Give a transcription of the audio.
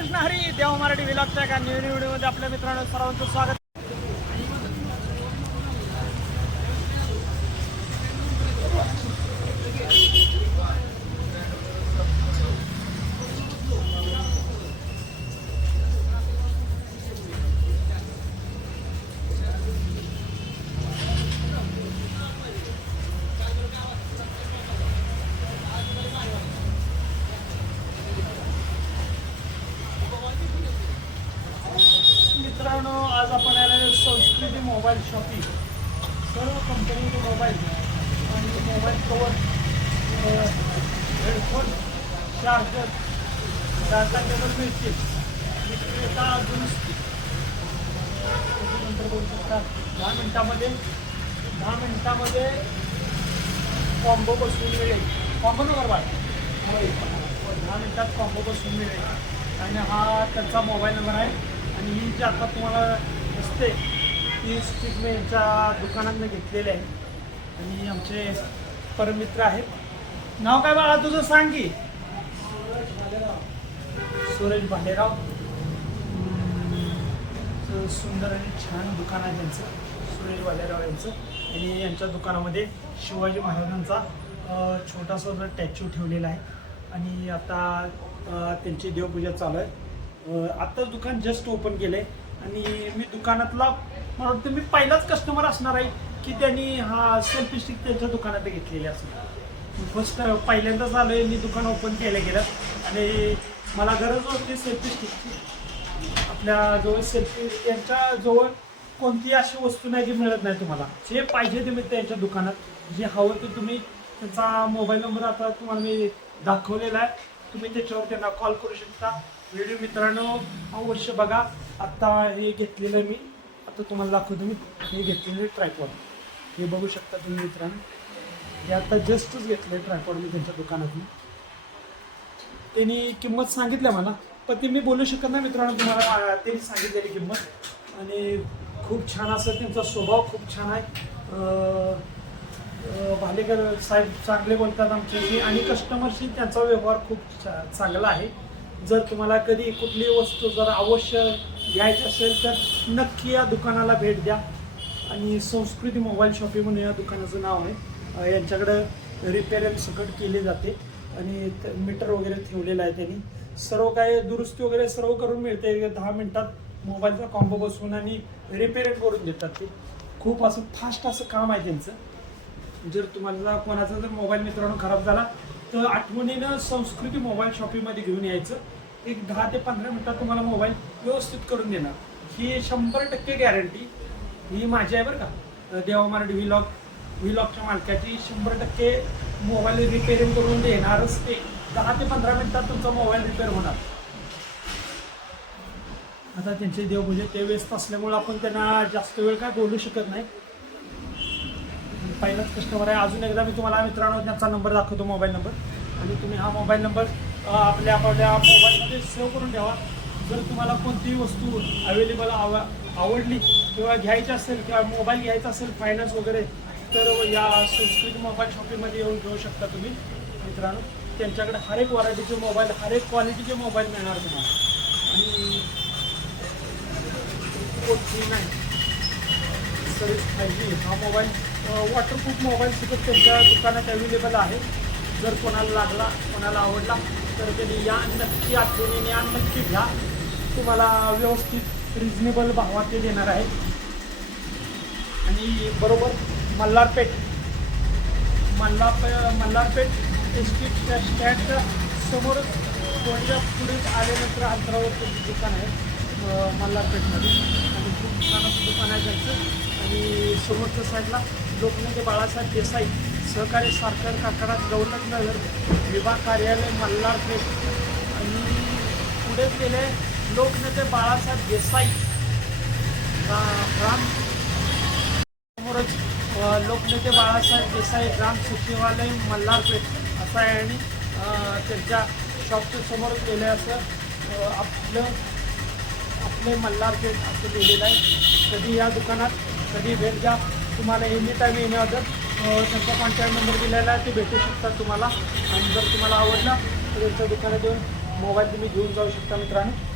कृष्ण हरी देव मराठी विलागच्या एका न्यू व्हिडिओमध्ये आपल्या मित्रांनो सर्वांचं स्वागत संस्कृती मोबाईल शॉपिंग सर्व कंपनीचे मोबाईल आणि mobile cover headphone charger data cable मिळतील. विक्रेता अजून त्याच्यानंतर बोलू शकता दहा मिनटामध्ये दहा मिनटामध्ये कॉम्बो बसून मिळेल. कॉम्बो नगर बाय दहा मिनटात कॉम्बो बसून मिळेल. आणि हा त्यांचा मोबाईल नंबर आहे. आणि ही जी आता तुम्हाला दिसते तीस पीक मी यांच्या दुकानातनं घेतलेले आहे. आणि आमचे परमित्र आहेत. नाव काय बाळा? तुझं सांग की. सुरेश भालेराव. सुंदर आणि छान दुकान आहे त्यांचं. सुरेश भालेराव यांचं. आणि यांच्या दुकानामध्ये शिवाजी महाराजांचा छोटासा टॅच्यू ठेवलेला आहे. आणि आता त्यांची देवपूजा चालू आहे. आत्ताच दुकान जस्ट ओपन केलं आहे आणि मी दुकानातला मला वाटतं मी पहिलाच कस्टमर असणार आहे की त्यांनी हा सेल्फी स्टिक त्यांच्या दुकानात घेतलेली असेल. फर्स्ट पहिल्यांदाच आलो आहे मी दुकान ओपन केलं गेलं. आणि मला गरज होती सेल्फी स्टिकची आपल्या जवळ सेल्फी यांच्या जवळ कोणतीही अशी वस्तू नाही जी मिळत नाही तुम्हाला. जे पाहिजे ते त्यांच्या दुकानात. जे हवं ते तुम्ही त्यांचा मोबाईल नंबर आता तुम्हाला मी दाखवलेला आहे. तुम्ही त्याच्यावर त्यांना कॉल करू शकता. व्हिडिओ मित्रांनो अवश्य बघा. आत्ता हे घेतलेलं आहे मी. आता तुम्हाला दाखवतो मी. हे घेतलेलं ट्रायपॉड हे बघू शकता तुम्ही मित्रांनो. हे आता जस्टच घेतलं आहे ट्रायपॉड मी त्यांच्या दुकानातून. त्यांनी किंमत सांगितल्या मला पण ती मी बोलू शकत नाही मित्रांनो तुम्हाला. त्यांनी सांगितलेली किंमत. आणि खूप छान असं त्यांचा स्वभाव खूप छान आहे. भालेकर साहेब चांगले बोलतात आमच्याशी. आणि कस्टमरशी त्यांचा व्यवहार खूप चांगला आहे. जर तुम्हाला कधी कुठली वस्तू जर अवश्य घ्यायची असेल तर नक्की या दुकानाला भेट द्या. आणि संस्कृती मोबाईल शॉपिंग म्हणून या दुकानाचं नाव आहे. यांच्याकडं रिपेअर सकट केली जाते. आणि मीटर वगैरे ठेवलेलं आहे त्यांनी. सर्व काय दुरुस्ती वगैरे सर्व करून मिळते. दहा मिनटात मोबाईलचा कॉम्बो बसवून आणि रिपेअर करून देतात ते. खूप असं फास्ट असं काम आहे त्यांचं. जर तुम्हाला कोणाचा जर मोबाईल मित्रांनो खराब झाला तर आठवणीनं संस्कृती मोबाईल शॉपिंगमध्ये घेऊन यायचं. एक दहा ते पंधरा मिनिटात तुम्हाला मोबाईल व्यवस्थित करून देणार. ही शंभर टक्के गॅरंटी ही माझी आहे बरं का. देवा मराठी व्हिलॉग व्हिलॉगच्या मालकाची शंभर टक्के मोबाईल रिपेअरिंग करून देणारच ते. दहा ते पंधरा मिनिटात तुमचा मोबाईल रिपेअर होणार. आता त्यांचे देवपूजे ते व्यस्त असल्यामुळे आपण त्यांना जास्त वेळ काय बोलू शकत नाही. पहिलाच कस्टमर आहे. अजून एकदा मी तुम्हाला मित्रांनो त्यांचा नंबर दाखवतो मोबाईल नंबर आणि तुम्ही हा मोबाईल नंबर आपल्या आपल्या मोबाईलमध्ये सेव्ह करून ठेवा. जर तुम्हाला कोणतीही वस्तू अवेलेबल आव आवडली किंवा घ्यायची असेल किंवा मोबाईल घ्यायचा असेल फायनान्स वगैरे तर या संस्कृत मोबाईल शॉपिंगमध्ये येऊन घेऊ शकता तुम्ही. मित्रांनो त्यांच्याकडे हर एक व्हरायटीचे मोबाईल हर एक क्वालिटीचे मोबाईल मिळणार तुम्हाला. आणि कोणती नाही. सर्विस फायव्ह हा मोबाईल वॉटरप्रूफ मोबाईल सुद्धा त्यांच्या दुकानात अवेलेबल आहे. जर कोणाला लागला कोणाला आवडला तर त्यांनी या नक्की आठवणीने या नक्की घ्या. तुम्हाला व्यवस्थित रिजनेबल भावात ते देणार आहे आणि बरोबर मल्हारपेठ. मल्हार मल्हारपेठ एस टी स्टँडच्या समोर कोणत्या पुढे आल्यानंतर अंतरावर त्यांचं दुकान आहे मल्हारपेठमध्ये. आणि खूप छान असं दुकान आहे त्यांचं. आणि समोरच्या साईडला लोकनेते बाळासाहेब देसाई सहकारी सारखर काकडा दौलतनगर विभाग कार्यालय मल्हारपेठ आणि पुढे गेले लोकनेते बाळासाहेब देसाई. ग्राम समोरच लोकनेते बाळासाहेब देसाई ग्राम सचिवालय मल्हारपेठ असं आहे आणि त्यांच्या शॉपच्या समोर गेले असं आपलं आपले मल्हारपेठ असं लिहिलेलं आहे. कधी या दुकानात कधी भेट द्या. तुम्हाला एनी टाईम येण्याबद्दल त्यांचा कॉन्टॅक्ट नंबर दिलेला आहे ते भेटू शकतात तुम्हाला. आणि जर तुम्हाला आवडला तर त्यांच्या दुकानात येऊन मोबाईल तुम्ही घेऊन जाऊ शकता मित्रांनो.